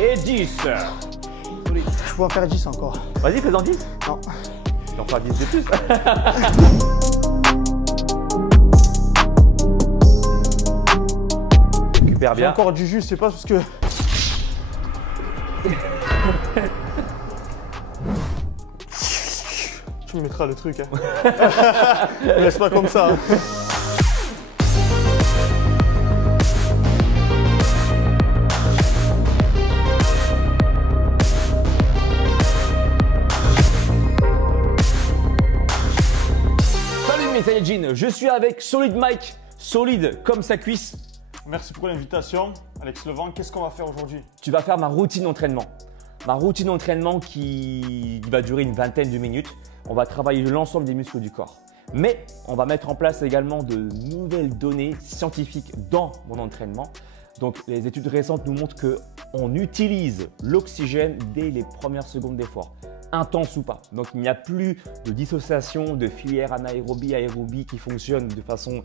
Et 10. Je peux en faire 10 encore. Vas-y, fais-en 10. Non. Je vais en faire 10 de plus. Récupère J'ai bien. encore du jus, c'est pas parce que... Tu me mettras le truc. Hein. Me laisse pas comme ça. Hein. Salut mes Saiyajin, je suis avec Solid Mike, solide comme sa cuisse. Merci pour l'invitation. Alex Levent, qu'est-ce qu'on va faire aujourd'hui? Tu vas faire ma routine d'entraînement. Ma routine d'entraînement qui va durer une vingtaine de minutes. On va travailler l'ensemble des muscles du corps. Mais on va mettre en place également de nouvelles données scientifiques dans mon entraînement. Donc les études récentes nous montrent qu'on utilise l'oxygène dès les premières secondes d'effort, intense ou pas. Donc il n'y a plus de dissociation de filières anaérobie, aérobie qui fonctionnent de façon,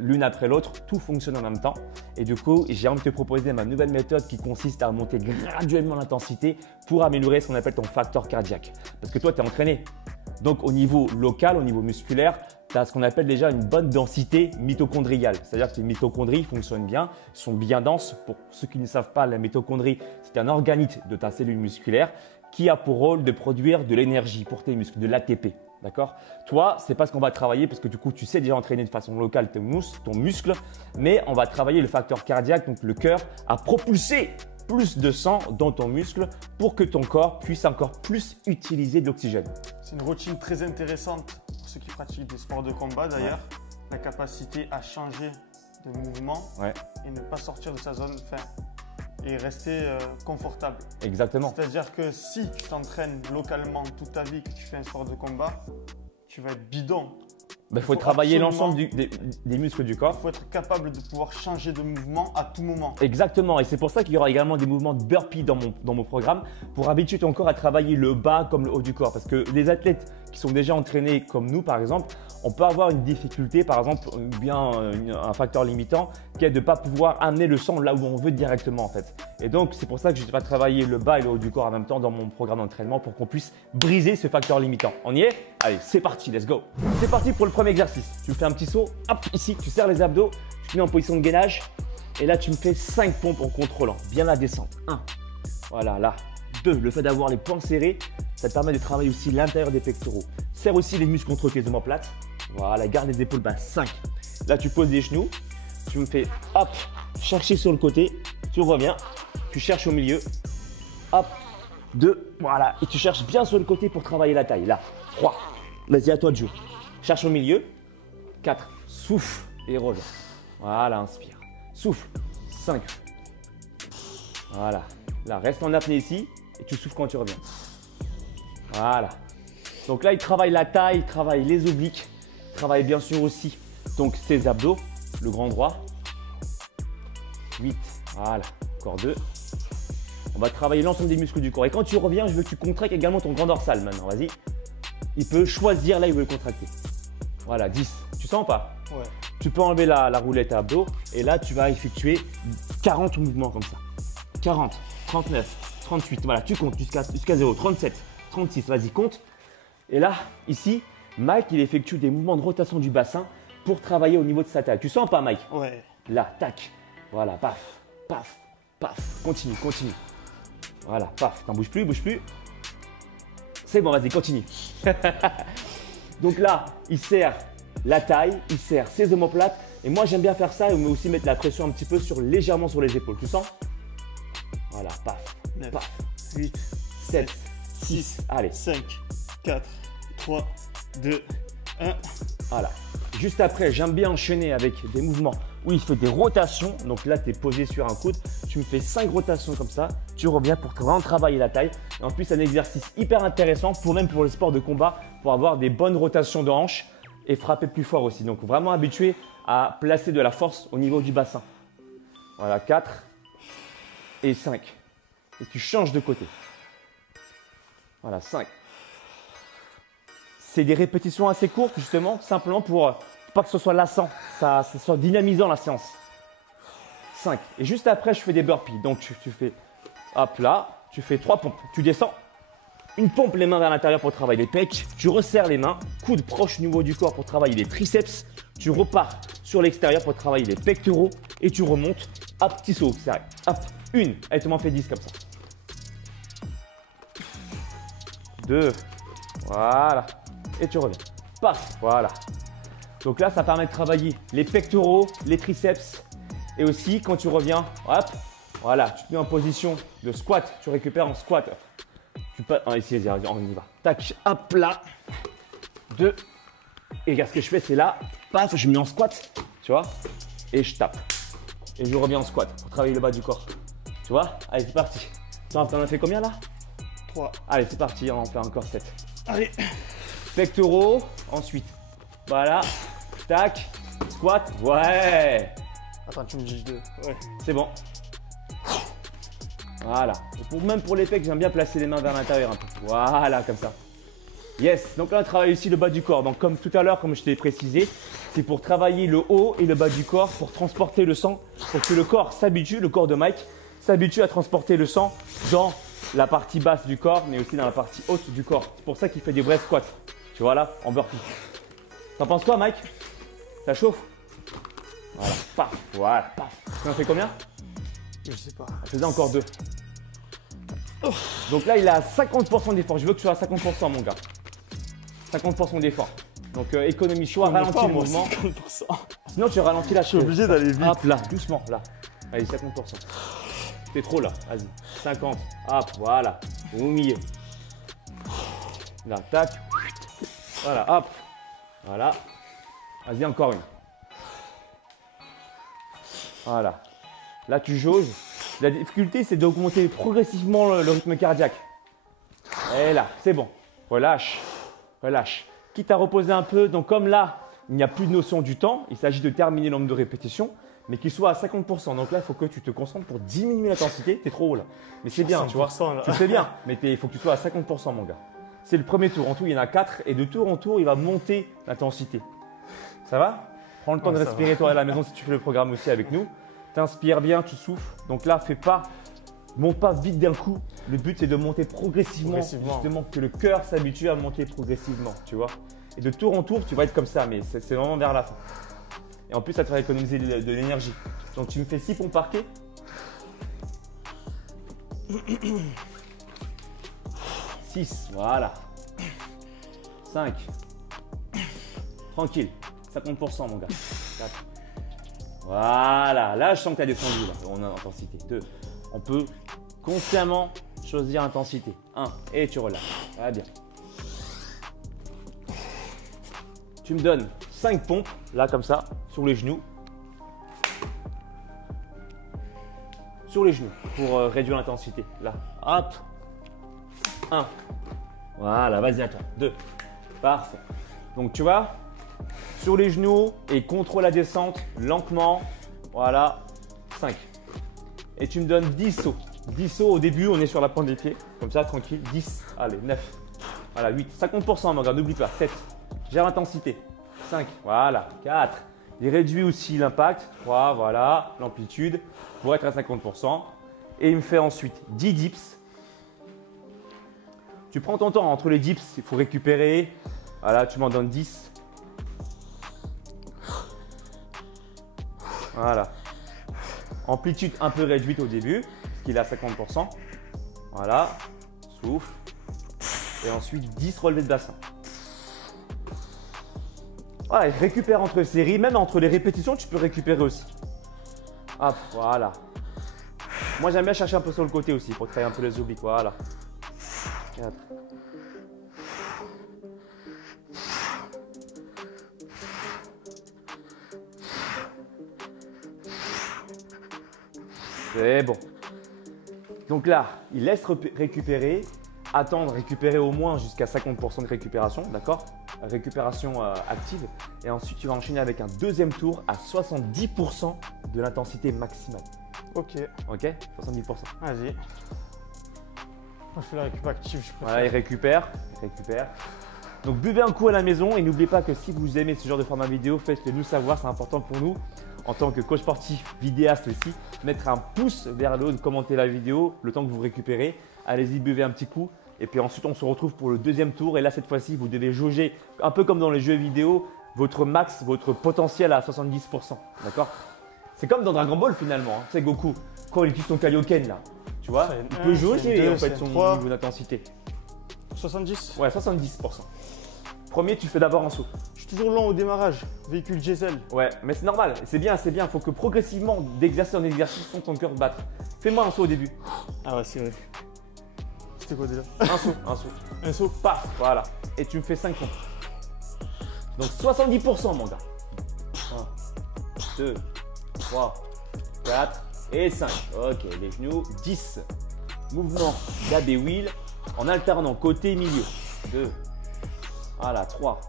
l'une après l'autre. Tout fonctionne en même temps. Et du coup, j'ai envie de te proposer ma nouvelle méthode qui consiste à monter graduellement l'intensité pour améliorer ce qu'on appelle ton facteur cardiaque. Parce que toi, tu es entraîné. Donc au niveau local, au niveau musculaire, tu as ce qu'on appelle déjà une bonne densité mitochondriale. C'est-à-dire que tes mitochondries fonctionnent bien, sont bien denses. Pour ceux qui ne savent pas, la mitochondrie, c'est un organite de ta cellule musculaire qui a pour rôle de produire de l'énergie pour tes muscles, de l'ATP. D'accord? Toi, c'est pas ce qu'on va travailler parce que du coup, tu sais déjà entraîner de façon locale ton muscle, mais on va travailler le facteur cardiaque, donc le cœur, à propulser plus de sang dans ton muscle pour que ton corps puisse encore plus utiliser de l'oxygène. C'est une routine très intéressante pour ceux qui pratiquent des sports de combat d'ailleurs. Ouais. La capacité à changer de mouvement et ne pas sortir de sa zone et rester confortable. Exactement. C'est-à-dire que si tu t'entraînes localement toute ta vie, que tu fais un sport de combat, tu vas être bidon. Il faut travailler l'ensemble des muscles du corps. Il faut être capable de pouvoir changer de mouvement à tout moment. Exactement, et c'est pour ça qu'il y aura également des mouvements de burpee dans mon programme pour habituer ton corps à travailler le bas comme le haut du corps. Parce que les athlètes qui sont déjà entraînés comme nous par exemple, on peut avoir une difficulté, par exemple, un facteur limitant qui est de ne pas pouvoir amener le sang là où on veut directement en fait. Et donc c'est pour ça que je vais travailler le bas et le haut du corps en même temps dans mon programme d'entraînement pour qu'on puisse briser ce facteur limitant. On y est? Allez, c'est parti, let's go. C'est parti pour le premier exercice. Tu me fais un petit saut, hop, ici, tu serres les abdos, tu te mets en position de gainage et là tu me fais 5 pompes en contrôlant, bien la descente. 1, voilà, là. 2, le fait d'avoir les poings serrés, ça te permet de travailler aussi l'intérieur des pectoraux. Serre aussi les muscles contre tes omoplates. Voilà, garde les épaules basses. 5. Là, tu poses des genoux. Tu me fais, hop, chercher sur le côté. Tu reviens. Tu cherches au milieu. Hop. 2. Voilà. Et tu cherches bien sur le côté pour travailler la taille. Là. 3. Vas-y, à toi de jouer. Cherche au milieu. 4. Souffle et reviens. Voilà, inspire. Souffle. 5. Voilà. Là, reste en apnée ici. Et tu souffles quand tu reviens. Voilà. Donc là, il travaille la taille, il travaille les obliques, il travaille bien sûr aussi donc ses abdos, le grand droit. 8, voilà, encore 2. On va travailler l'ensemble des muscles du corps. Et quand tu reviens, je veux que tu contractes également ton grand dorsal maintenant, vas-y. Il peut choisir là où il veut le contracter. Voilà, 10. Tu sens pas? Ouais. Tu peux enlever la roulette à abdos et là, tu vas effectuer 40 mouvements comme ça. 40, 39, 38, voilà, tu comptes jusqu'à 0, 37, 36, vas-y, compte. Et là, ici, Mike, il effectue des mouvements de rotation du bassin pour travailler au niveau de sa taille. Tu sens pas, Mike? Ouais. Là, tac. Voilà, paf, paf, paf. Continue, continue. Voilà, paf. T'en bouges plus, bouge plus. C'est bon, vas-y, continue. Donc là, il serre la taille, il serre ses omoplates. Et moi, j'aime bien faire ça, mais aussi mettre la pression un petit peu légèrement sur les épaules. Tu sens? Voilà, paf, 9, paf. 8, 7, 6, allez. 5, 4, 3, 2, 1. Voilà. Juste après, j'aime bien enchaîner avec des mouvements où il fait des rotations. Donc là, tu es posé sur un coude. Tu me fais 5 rotations comme ça. Tu reviens pour vraiment travailler la taille. Et en plus, c'est un exercice hyper intéressant même pour le sport de combat, pour avoir des bonnes rotations de hanches et frapper plus fort aussi. Donc vraiment habitué à placer de la force au niveau du bassin. Voilà, 4 et 5. Et tu changes de côté. Voilà, 5. C'est des répétitions assez courtes justement, simplement pour pas que ce soit lassant, ça soit dynamisant la séance. 5. Et juste après, je fais des burpees. Donc, tu fais, hop là, tu fais 3 pompes. Tu descends, une pompe les mains vers l'intérieur pour travailler les pecs. Tu resserres les mains, coude proche du niveau du corps pour travailler les triceps. Tu repars sur l'extérieur pour travailler les pectoraux et tu remontes. Hop, petit saut, serré. Hop, une. Allez, tu m'en fais 10 comme ça. 2. Voilà. Et tu reviens. Passe. Voilà. Donc là, ça permet de travailler les pectoraux, les triceps. Et aussi, quand tu reviens, hop, voilà, tu te mets en position de squat. Tu récupères en squat. Ici, on y va. Tac, hop là. 2. Et regarde ce que je fais, c'est là. Paf, je me mets en squat. Tu vois. Et je tape. Et je reviens en squat pour travailler le bas du corps. Tu vois. Allez, c'est parti. T'en as fait combien là? 3. Allez, c'est parti. On en fait encore 7. Allez. Pectoraux. Ensuite. Voilà. Tac. Squat. Ouais. Attends, tu me dis 2. Ouais. C'est bon. Voilà. Même pour les pecs, j'aime bien placer les mains vers l'intérieur un peu. Voilà, comme ça. Yes. Donc là, on travaille ici le bas du corps. Donc comme tout à l'heure, comme je t'ai précisé, c'est pour travailler le haut et le bas du corps, pour transporter le sang, pour que le corps s'habitue, le corps de Mike s'habitue à transporter le sang dans la partie basse du corps, mais aussi dans la partie haute du corps. C'est pour ça qu'il fait des vrais squats. Tu vois là, en burpee. T'en penses quoi, Mike? Ça chauffe? Voilà. Paf. Voilà. Paf. Tu en fais combien? Je sais pas. Je faisais encore 2. Donc là, il a 50% d'effort. Je veux que tu sois à 50%, mon gars. 50% d'effort. Donc économie choix, ralentis le mouvement. 50%. Sinon, tu ralentis là. Je suis obligé d'aller vite. Hop là, doucement, là. Allez, 50%. C'est trop là, vas-y. 50. Hop, voilà. Au milieu. Là, tac. Voilà, hop. Voilà. Vas-y, encore une. Voilà. Là, tu jauges. La difficulté, c'est d'augmenter progressivement le rythme cardiaque. Et là, c'est bon. Relâche. Relâche. Quitte à reposer un peu. Donc, comme là, il n'y a plus de notion du temps, il s'agit de terminer le nombre de répétitions, mais qu'il soit à 50%. Donc là, il faut que tu te concentres pour diminuer l'intensité. Tu es trop haut là. Mais c'est bien, tu vois. Là. Tu le fais bien, mais il faut que tu sois à 50%, mon gars. C'est le premier tour. En tout, il y en a 4. Et de tour en tour, il va monter l'intensité. Ça va? Prends le temps de respirer, toi, à la maison, si tu fais le programme aussi avec nous. T'inspires bien, tu souffles. Donc là, monte pas vite d'un coup. Le but, c'est de monter progressivement. Justement, que le cœur s'habitue à monter progressivement, tu vois. Et de tour en tour, tu vas être comme ça, mais c'est vraiment vers la fin. Et en plus, ça te va économiser de l'énergie. Donc, tu me fais 6 pompes parquet. 6, voilà. 5. Tranquille. 50%, mon gars. 4. Voilà. Là, je sens que tu as descendu. Là. On a intensité. 2. On peut consciemment choisir intensité. 1. Et tu relâches. Voilà, bien. Tu me donnes 5 pompes, là, comme ça, sur les genoux. Sur les genoux, pour réduire l'intensité. Là. Hop. 1. Voilà, vas-y, à toi. 2. Parfait. Donc, tu vois, sur les genoux et contrôle la descente lentement. Voilà. 5. Et tu me donnes 10 sauts. 10 sauts au début, on est sur la pointe des pieds. Comme ça, tranquille. 10. Allez, 9. Voilà, 8. 50%, mon gars, n'oublie pas. 7. Gère l'intensité. 5. Voilà. 4. Il réduit aussi l'impact. 3. Voilà. L'amplitude pour être à 50%. Et il me fait ensuite 10 dips. Tu prends ton temps entre les dips. Il faut récupérer. Voilà, tu m'en donnes 10. Voilà. Amplitude un peu réduite au début, parce qu'il est à 50%. Voilà. Souffle. Et ensuite 10 relevés de bassin. Voilà, récupère entre séries, même entre les répétitions, tu peux récupérer aussi. Hop, voilà. Moi, j'aime bien chercher un peu sur le côté aussi pour travailler un peu les obliques. Voilà. 4. C'est bon. Donc là, il laisse récupérer, attendre, récupérer au moins jusqu'à 50% de récupération, d'accord? Récupération active. Et ensuite, tu vas enchaîner avec un deuxième tour à 70% de l'intensité maximale. Ok. Ok? 70%. Vas-y. Je fais la récup active, je préfère. Voilà, il récupère. Donc, buvez un coup à la maison et n'oubliez pas que si vous aimez ce genre de format vidéo, faites-le nous savoir, c'est important pour nous. en tant que coach sportif, vidéaste aussi, mettre un pouce vers le haut, de commenter la vidéo, le temps que vous récupérez. Allez-y, buvez un petit coup. Et puis ensuite, on se retrouve pour le deuxième tour. Et là, cette fois-ci, vous devez jauger, un peu comme dans les jeux vidéo, votre max, votre potentiel à 70%. D'accord? C'est comme dans Dragon Ball finalement. Hein. Tu sais, Goku, quand il utilise son Kaioken là, tu vois, il peut jauger en fait son niveau d'intensité. 70? Ouais, 70%. Premier, tu fais d'abord un saut. Je suis toujours lent au démarrage, véhicule diesel. Ouais, mais c'est normal, c'est bien, c'est bien. Il faut que progressivement, d'exercice en exercice, ton cœur batte. Fais-moi un saut au début. Ah ouais, c'est vrai. C'était quoi déjà? Un saut, un saut. Un saut, paf, voilà. Et tu me fais 5 pompes. Donc 70% mon gars. 1, 2, 3, 4 et 5. Ok, les genoux, 10. Mouvement d'ab et wheel en alternant côté et milieu. 2. Voilà, 3.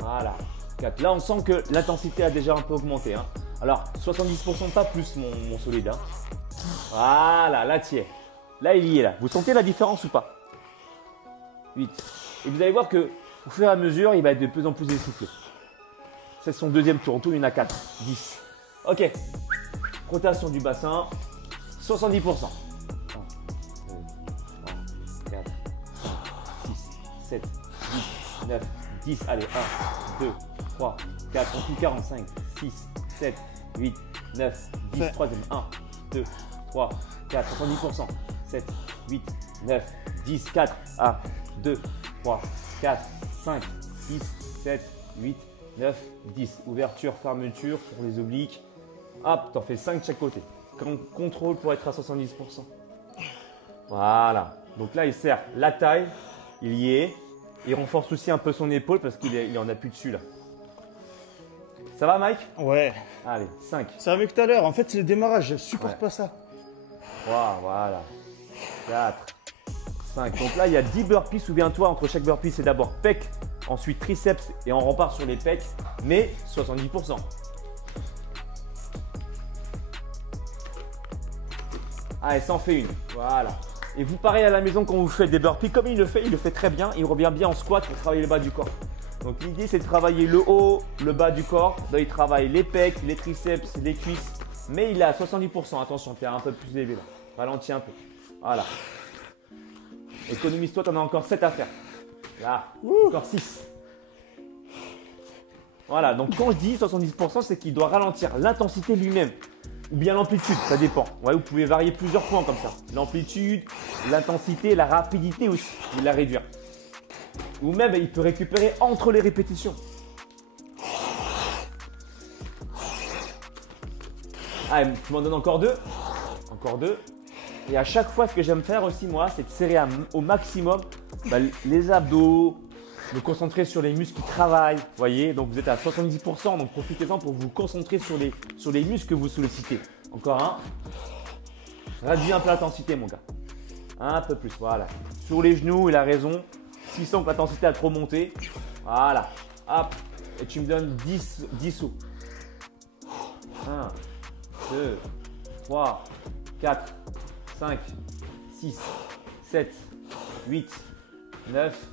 Voilà, 4. Là, on sent que l'intensité a déjà un peu augmenté. Hein. Alors, 70% pas plus mon solide. Hein. Voilà, là, tu y es. Là, il y est là. Vous sentez la différence ou pas? 8. Et vous allez voir que au fur et à mesure, il va être de plus en plus essoufflé. C'est son deuxième tour. En tout, il y en a 4. 10. Ok. Rotation du bassin. 70%. 1, 2, 3, 4, 5, 6, 7, 8, 9, 10. Allez, 1, 2, 3, 4. On fait 45, 6, 7, 8, 9, 10. Troisième. 1, 2, 3, 4. 70%. 7, 8, 9, 10, 4. 1, 2, 3, 4, 5, 6, 7, 8, 9, 10. Ouverture, fermeture pour les obliques. Hop, t'en fais 5 de chaque côté. Contrôle pour être à 70%. Voilà. Donc là, il serre la taille. Il y est. Il renforce aussi un peu son épaule parce qu'il en appuie dessus là. Ça va, Mike? Ouais. Allez, 5. Ça va mieux que tout à l'heure. En fait, c'est le démarrage. Je supporte pas ça. 3, voilà. 4, 5. Donc là, il y a 10 burpees. Souviens-toi, entre chaque burpee, c'est d'abord pec, ensuite triceps et on repart sur les pecs, mais 70%. Allez, ça en fait une. Voilà. Et vous, pareil à la maison, quand vous faites des burpees, comme il le fait très bien. Il revient bien en squat pour travailler le bas du corps. Donc l'idée, c'est de travailler le haut, le bas du corps. Là, il travaille les pecs, les triceps, les cuisses. Mais il est à 70%. Attention, tu es un peu plus élevé là. Ralentis un peu. Voilà. Économise-toi, tu en as encore 7 à faire. Là, encore 6. Voilà, donc quand je dis 70%, c'est qu'il doit ralentir l'intensité lui-même. Ou bien l'amplitude, ça dépend. Ouais, vous pouvez varier plusieurs points comme ça. L'amplitude, l'intensité, la rapidité aussi, il la réduire. Ou même, il peut récupérer entre les répétitions. Allez, tu m'en donnes encore 2. Encore 2. Et à chaque fois, ce que j'aime faire aussi, moi, c'est de serrer au maximum les abdos, me concentrer sur les muscles qui travaillent. Vous voyez, donc vous êtes à 70%, donc profitez-en pour vous concentrer sur les muscles que vous sollicitez. Encore un. Réduis un peu l'intensité, mon gars. Un peu plus, voilà. Sur les genoux, il a raison. S'il sent que l'intensité a trop monté, voilà. Hop. Et tu me donnes 10 sauts. 1, 2, 3, 4, 5, 6, 7, 8, 9,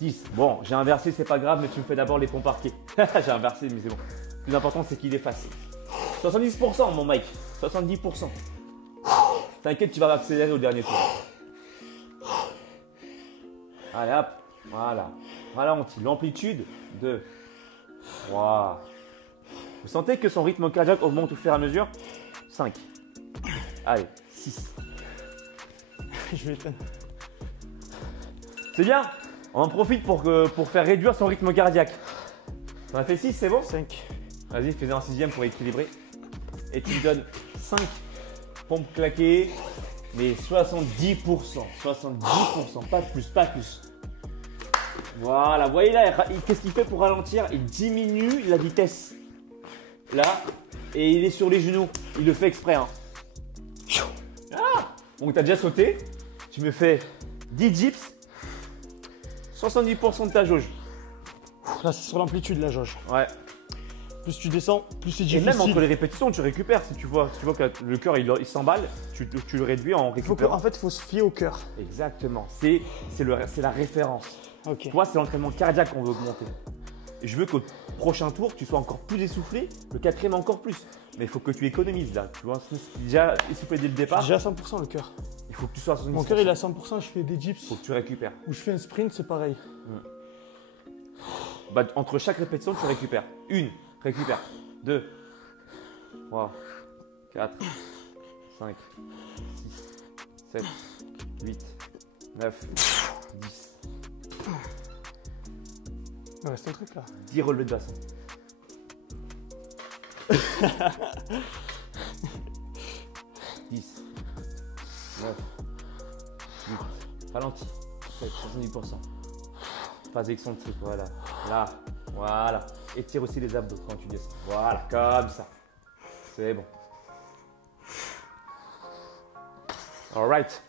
10. Bon, j'ai inversé, c'est pas grave, mais tu me fais d'abord les pompes parquets. J'ai inversé, mais c'est bon. Le plus important, c'est qu'il efface. 70%, mon Mike. 70%. T'inquiète, tu vas accélérer au dernier tour. Allez, hop. Voilà. Ralentis. L'amplitude. 2, 3. Vous sentez que son rythme cardiaque augmente au fur et à mesure? 5. Allez, 6. Je vais éteindre. C'est bien. On en profite pour faire réduire son rythme cardiaque. On a fait 6, c'est bon? 5. Vas-y, fais un 6e pour équilibrer. Et tu lui donnes 5 pompes claquées, mais 70%. 70%, pas plus, pas plus. Voilà, vous voyez là, qu'est-ce qu'il fait pour ralentir? Il diminue la vitesse. Là, et il est sur les genoux. Il le fait exprès. Hein. Ah, donc, tu as déjà sauté. Tu me fais 10 dips. 70% de ta jauge. Là, c'est sur l'amplitude, la jauge. Ouais. Plus tu descends, plus c'est difficile. Et même entre les répétitions, tu récupères. Si tu vois que le cœur il s'emballe, tu le réduis en récupérant. En fait, il faut se fier au cœur. Exactement. C'est la référence. Okay. Toi, c'est l'entraînement cardiaque qu'on veut augmenter. Et je veux que prochain tour, tu sois encore plus essoufflé, le quatrième encore plus. Mais il faut que tu économises là. Tu vois, si tu es déjà essoufflé dès le départ. J'ai déjà à 100% le cœur. Il faut que tu sois à 70%. Mon cœur il est à 100%, je fais des dips. Il faut que tu récupères. Ou je fais un sprint, c'est pareil. Bah, entre chaque répétition, tu récupères. 1, récupère. 2, 3, 4, 5, 6, 7, 8, 9, 10. Il me reste un truc là. 10 relevés de bassin. 10, 9, 8, ralenti, 7, 70%. Phase excentrique, voilà. Là, voilà. Étire aussi les abdos quand tu descends. Voilà, comme ça. C'est bon. Alright.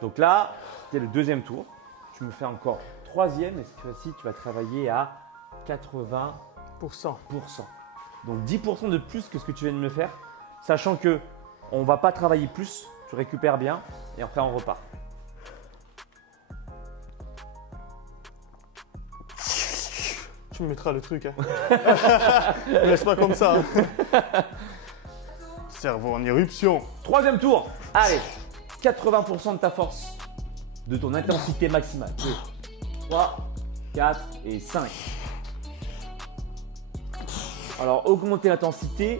Donc là, c'était le deuxième tour. Tu me fais encore troisième et cette fois-ci, tu vas travailler à 80%. Donc 10% de plus que ce que tu viens de me faire, sachant que on ne va pas travailler plus, tu récupères bien et après on repart. Tu me mettras le truc. Hein. Laisse pas comme ça. Hein. Cerveau en éruption. Troisième tour. Allez, 80% de ta force, de ton intensité maximale. 2, 3, 4 et 5. Alors, augmenter l'intensité,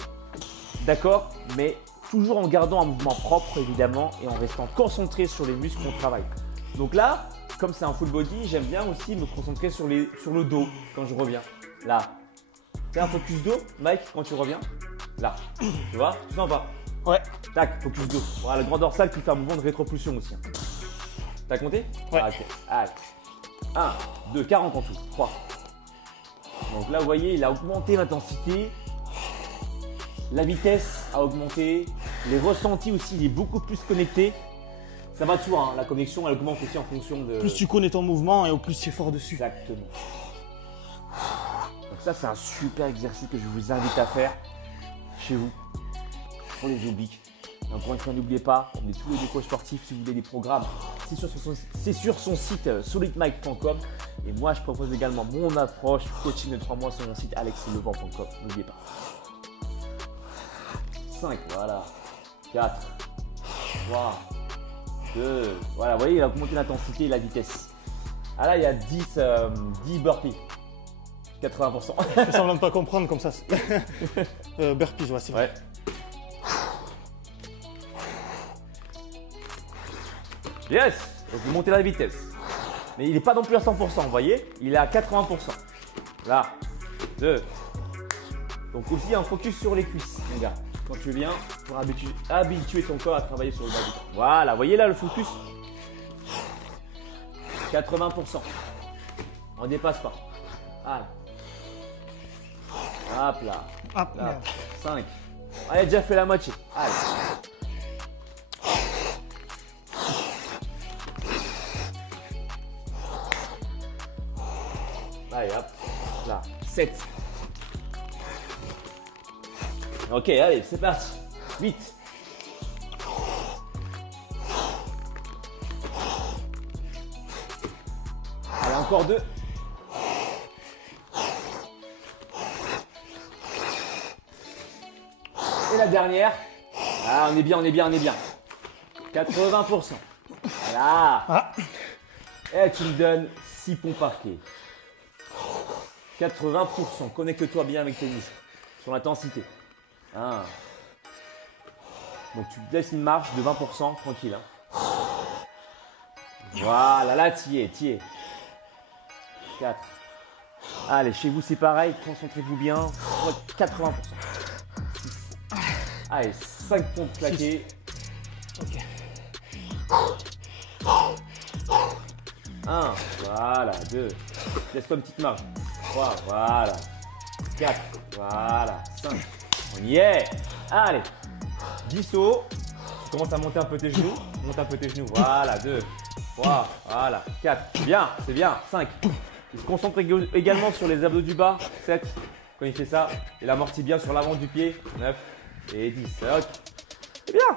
d'accord, mais toujours en gardant un mouvement propre, évidemment, et en restant concentré sur les muscles qu'on travaille. Donc là, comme c'est un full body, j'aime bien aussi me concentrer sur le dos quand je reviens. Là. Fais un focus dos, Mike, quand tu reviens. Là. Tu vois? Tu sens pas? Ouais. Tac, focus dos. Voilà, le grand dorsal qui fait un mouvement de rétropulsion aussi. T'as compté? Ouais. Ah, ok. Allez. 1, 2, 40 en tout. 3. Donc là, vous voyez, il a augmenté l'intensité. La vitesse a augmenté. Les ressentis aussi, il est beaucoup plus connecté. Ça va de soi, hein. La connexion, elle augmente aussi en fonction de… Plus tu connais ton mouvement et au plus tu es fort dessus. Exactement. Donc ça, c'est un super exercice que je vous invite à faire chez vous pour les obliques. Encore une fois, n'oubliez pas, on est tous les coachs sportifs. Si vous voulez des programmes, c'est sur son site solidmike.com. Et moi, je propose également mon approche coaching de 3 mois sur mon site alexlevent.com. N'oubliez pas. 5, voilà. 4, 3, 2, voilà. Vous voyez, il a augmenté l'intensité et la vitesse. Ah là, il y a 10 burpees. 80%. Fais semblant de pas comprendre comme ça. Burpees, voici. Ouais. Yes! Donc vous montez la vitesse. Mais il n'est pas non plus à 100%, vous voyez? Il est à 80%. Là. 2. Donc aussi un focus sur les cuisses, les gars. Quand tu viens, pour habituer ton corps à travailler sur le bas du corps. Voilà, vous voyez là le focus? 80%. On ne dépasse pas. Allez. Hop là. Hop, Là. merde. 5. On a déjà fait la moitié. Allez. Allez, hop. Là. 7. Ok, allez, c'est parti. 8. Allez, encore 2. Et la dernière. Ah, on est bien, on est bien, on est bien. 80%. Voilà. Ah. Et tu me donnes 6 pompes parquées. 80%. Connecte-toi bien avec tes muscles. Sur l'intensité. Ah. Donc tu te laisses une marge de 20% tranquille. Hein. Voilà, là tu y es. 4. Allez, chez vous c'est pareil, concentrez-vous bien. 80%. 6. Allez, 5 pompes claquées. Ok. 1, voilà, 2. Laisse-toi une petite marge. 3, voilà. 4, voilà. 5. On y est. Allez. 10 sauts. Tu commences à monter un peu tes genoux. Monte un peu tes genoux. Voilà. 2, 3, voilà. 4. Bien, c'est bien. 5. Il se concentre également sur les abdos du bas. 7. Quand il fait ça, il amortit bien sur l'avant du pied. 9 et 10. Ok. C'est bien.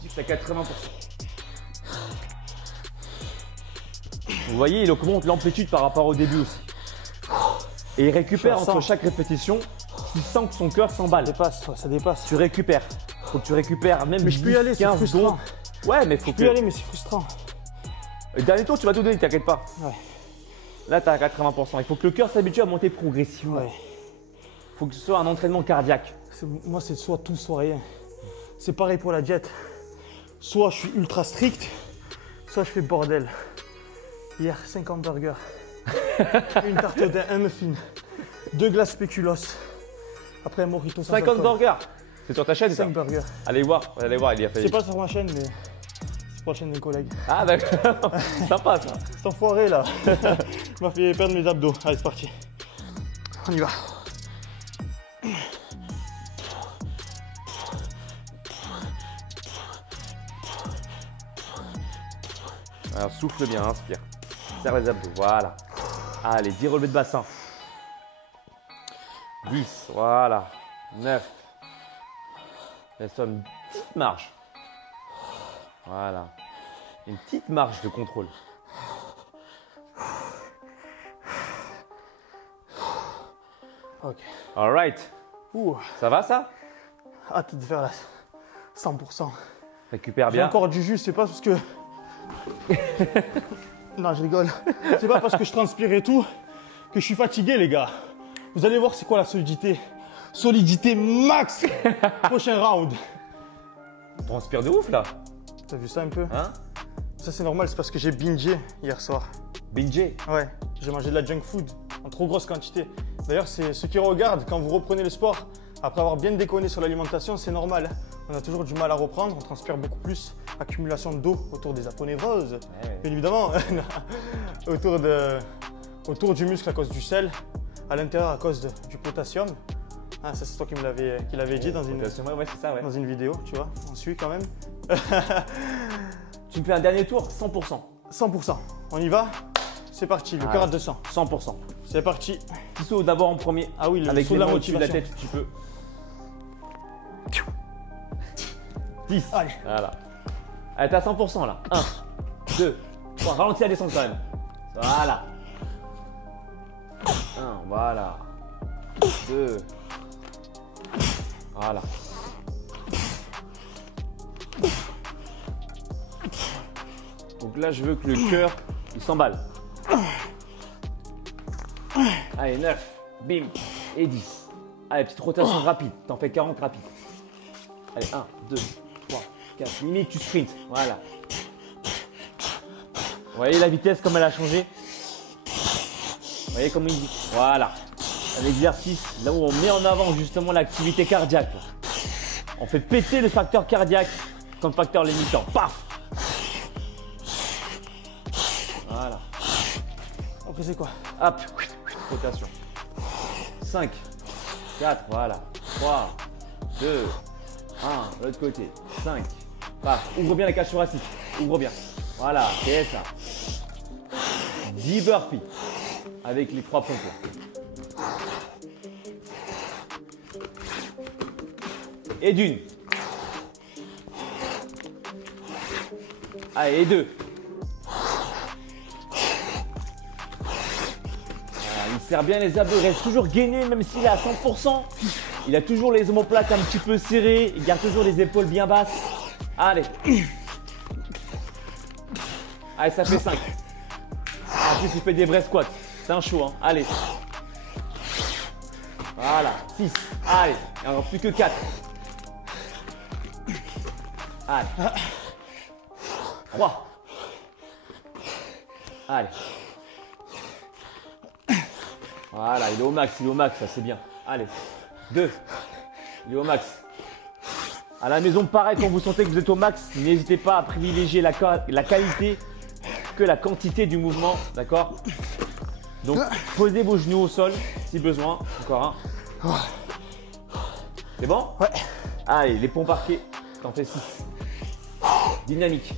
10 à 80%. Vous voyez, il augmente l'amplitude par rapport au début aussi. Et il récupère entre chaque répétition, il sent que son cœur s'emballe. Ça dépasse. Tu récupères. Faut que tu récupères même 10, je peux y aller, c'est 15 frustrant. secondes. Ouais, mais faut Je peux y aller, mais c'est frustrant. Le dernier tour, tu vas tout donner, t'inquiète pas. Ouais. Là, tu as 80%. Il faut que le cœur s'habitue à monter progressivement. Ouais. Il faut que ce soit un entraînement cardiaque. Moi, c'est soit tout, soit rien. C'est pareil pour la diète. Soit je suis ultra strict, soit je fais bordel. Hier, 5 hamburgers, une tarte au thym, un muffin, 2 glaces spéculoos. Après un mojito sans 50 alcool. burgers. C'est sur ta chaîne, ça? 5 burgers. Allez voir, il y a fait. C'est pas sur ma chaîne, mais c'est pour la chaîne d'un collègue. Ah d'accord, sympa ça. Cet enfoiré là, il m'a fait perdre mes abdos. Allez, c'est parti. On y va. Alors souffle bien, inspire. Serre les abdos, voilà. Allez, 10 relevés de bassin. 10, voilà. 9. Laisse-toi une petite marge. Voilà. Une petite marge de contrôle. Ok. All right. Ça va ça? Hâte de faire la 100%. Récupère J'ai bien. encore du jus, c'est pas parce que... Non, je rigole. C'est pas parce que je transpire et tout que je suis fatigué, les gars. Vous allez voir c'est quoi la solidité. Solidité max. Prochain round. Transpire de ouf là. T'as vu ça un peu? Hein? Ça c'est normal, c'est parce que j'ai bingé hier soir. Bingé. Ouais, j'ai mangé de la junk food en trop grosse quantité. D'ailleurs, c'est ceux qui regardent, quand vous reprenez le sport, après avoir bien déconné sur l'alimentation, c'est normal. On a toujours du mal à reprendre, on transpire beaucoup plus. Accumulation d'eau autour des aponevroses, Ouais. bien évidemment. autour du muscle à cause du sel, à l'intérieur à cause du potassium. Ah, ça c'est toi qui l'avais dit dans une, Ouais, c'est ça, ouais. dans une vidéo, tu vois. On suit quand même. Tu me fais un dernier tour, 100%. 100%. On y va? C'est parti, le cœur à 200. 100%. C'est parti. Petit saut d'abord en premier. Ah oui, le avec saut les de la mains au-dessus de la motivation. tête, tu peux. 10. Allez. Voilà. Allez, t'es à 100% là. 1, 2, 3. Ralentis la descente quand même. Voilà. 1, voilà. 2. Voilà. Donc là, je veux que le cœur, il s'emballe. Allez, 9. Bim. Et 10. Allez, petite rotation rapide. T'en fais 40 rapide. Allez, 1, 2, 3, 4. Limite, tu sprints. Voilà. Vous voyez la vitesse comme elle a changé? Vous voyez comme il dit? Voilà. L'exercice, là où on met en avant justement l'activité cardiaque. On fait péter le facteur cardiaque comme facteur limitant. Paf! Voilà. Après, c'est quoi? Hop. Rotation. 5, 4, voilà. 3, 2, 1, de l'autre côté. 5, paf. Ouvre bien la cage thoracique. Ouvre bien. Voilà, c'est ça. 10 burpees avec les 3 pompes. Et d'une. Allez, et 2. Il serre bien les abdos, il reste toujours gainé même s'il est à 100%. Il a toujours les omoplates un petit peu serrées, il garde toujours les épaules bien basses. Allez. Allez, ça fait 5. En plus, il fait des vrais squats. C'est un show, hein. Allez. Voilà. 6. Allez. Il n'y en a plus que 4. Allez. 3. Allez. Voilà, il est au max, ça c'est bien. Allez. 2. Il est au max. À la maison, pareil, quand vous sentez que vous êtes au max, n'hésitez pas à privilégier la qualité que la quantité du mouvement, d'accord? Donc, posez vos genoux au sol si besoin. Encore un. C'est bon? Ouais. Allez, les pompes parquées, t'en fais 6. Dynamique.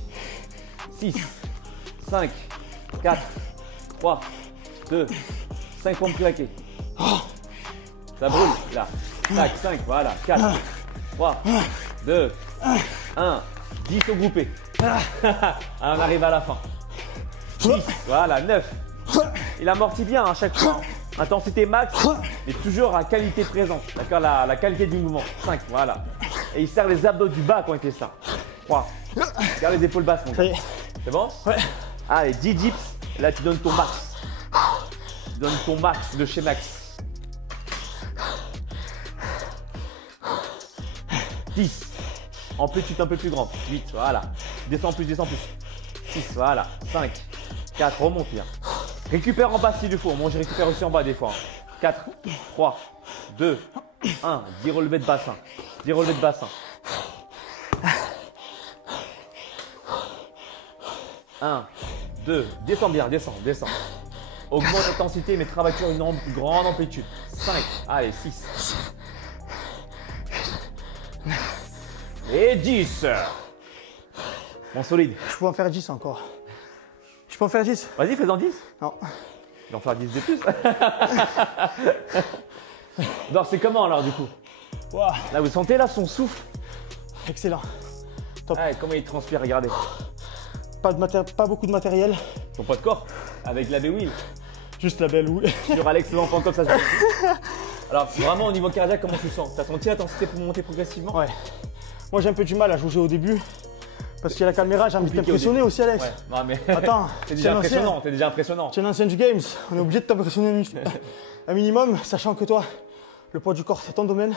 6, 5, 4, 3, 2, 5 pompes claquées. Ça brûle, là. 5, 5, voilà. 4, 3, 2, 1. 10 au groupé. On arrive à la fin. 10, voilà, 9. Il amortit bien à chaque fois. Intensité max, mais toujours à qualité présente. D'accord, la qualité du mouvement. 5, voilà. Et il serre les abdos du bas quand il fait ça. 3. Garde les épaules basses, mon gars. C'est bon? Ouais. Allez, 10 dips. Là, tu donnes ton max. Tu donnes ton max de chez Max. 10. Amplitude un peu plus grande. 8, voilà. Descends plus, descends plus. 6, voilà. 5, 4, remonte bien. Récupère en bas s'il le faut. Moi, je récupère aussi en bas des fois. 4, 3, 2, 1. 10 relevés de bassin. 10 relevés de bassin. 1, 2, descends bien, descends. Augmente l'intensité, mais travaille sur une grande amplitude. 5, allez, 6. Et 10. Bon, solide. Je peux en faire 10 encore. Je peux en faire 10? Vas-y, fais-en 10. Non. Je vais en faire 10 de plus. Non, c'est comment alors du coup? Wow. Là, vous sentez là son souffle? Excellent. Top. Ah, comment il transpire, regardez. Pas beaucoup de matériel. Ton poids de corps avec la B-Wheel. Juste la belle oui. Sur alexcellent.com, ça se fait. Alors, vraiment au niveau cardiaque, comment tu sens? T'as senti l'intensité pour monter progressivement? Ouais. Moi, j'ai un peu du mal à jauger au début. Parce qu'il y a la caméra, j'ai envie de t'impressionner aussi, Alex. Ouais, non, mais. Attends, t'es déjà impressionnant, t'es déjà impressionnant. Tu es un ancien du Games, on est obligé de t'impressionner un minimum, sachant que toi, le poids du corps, c'est ton domaine.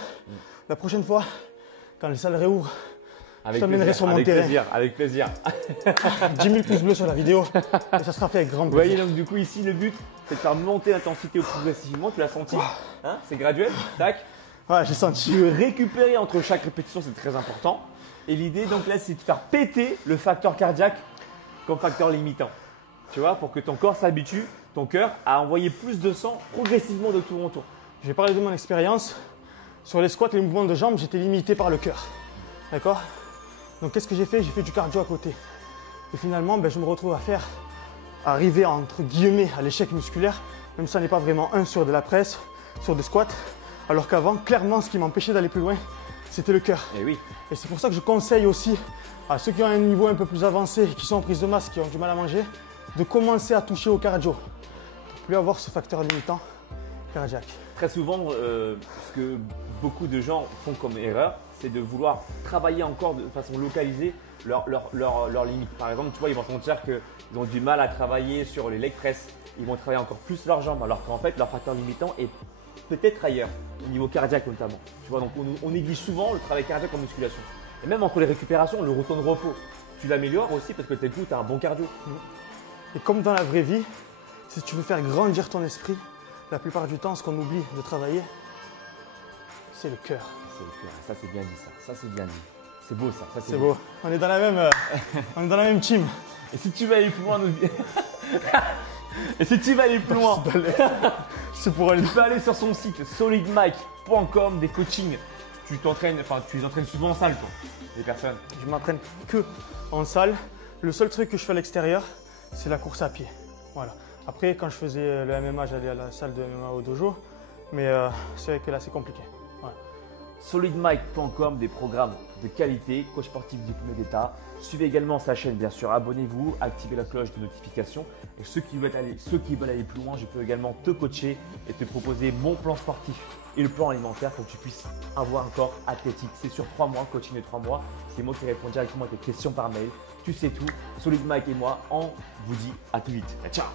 La prochaine fois, quand les salles réouvrent, je t'amènerai sur mon terrain. Avec plaisir. 10 000 pouces bleus sur la vidéo, et ça sera fait avec grand plaisir. Vous voyez, donc du coup, ici, le but, c'est de faire monter l'intensité progressivement. Tu l'as senti, hein? C'est graduel, tac. Ouais, j'ai senti. Tu veux récupérer entre chaque répétition, c'est très important. Et l'idée, donc là, c'est de faire péter le facteur cardiaque comme facteur limitant. Tu vois, pour que ton corps s'habitue, ton cœur, à envoyer plus de sang progressivement de tour en tour. Je vais parler de mon expérience. Sur les squats, les mouvements de jambes, j'étais limité par le cœur. D'accord? Donc, qu'est-ce que j'ai fait? J'ai fait du cardio à côté. Et finalement, je me retrouve à arriver entre guillemets à l'échec musculaire, même si ça n'est pas vraiment un sur de la presse, sur des squats. Alors qu'avant, clairement, ce qui m'empêchait d'aller plus loin, c'était le cœur. Et oui. Et c'est pour ça que je conseille aussi à ceux qui ont un niveau un peu plus avancé, qui sont en prise de masse, qui ont du mal à manger, de commencer à toucher au cardio pour plus avoir ce facteur limitant cardiaque. Très souvent, ce que beaucoup de gens font comme erreur, c'est de vouloir travailler encore de façon localisée leurs limites. Par exemple, tu vois, ils vont sentir qu'ils ont du mal à travailler sur les leg press, ils vont travailler encore plus leurs jambes, alors qu'en fait, leur facteur limitant est peut-être ailleurs, au niveau cardiaque notamment. Tu vois, donc on néglige souvent le travail cardiaque en musculation. Et même entre les récupérations, le retour de repos, tu l'améliores aussi parce que tu as un bon cardio. Et comme dans la vraie vie, si tu veux faire grandir ton esprit, la plupart du temps, ce qu'on oublie de travailler, c'est le cœur. C'est le cœur. Ça, c'est bien dit, ça. Ça, c'est bien dit. C'est beau, ça. C'est beau. On est dans la même team. Et si tu veux aller plus loin, Et si tu veux aller plus loin, tu peux aller sur son site solidmike.com, des coachings. Tu les entraînes souvent en salle, toi, les personnes. Je m'entraîne que en salle. Le seul truc que je fais à l'extérieur, c'est la course à pied. Voilà. Après, quand je faisais le MMA, j'allais à la salle de MMA au dojo. Mais c'est vrai que là, c'est compliqué. Voilà. Solidmike.com, des programmes de qualité, coach sportif diplômé d'État. Suivez également sa chaîne, bien sûr, abonnez-vous, activez la cloche de notification. Et ceux qui veulent aller plus loin, je peux également te coacher et te proposer mon plan sportif et le plan alimentaire pour que tu puisses avoir un corps athlétique. C'est sur 3 mois, coaching de 3 mois. C'est moi qui réponds directement à tes questions par mail. Tu sais tout. Solid Mike et moi, on vous dit à tout vite. Ciao!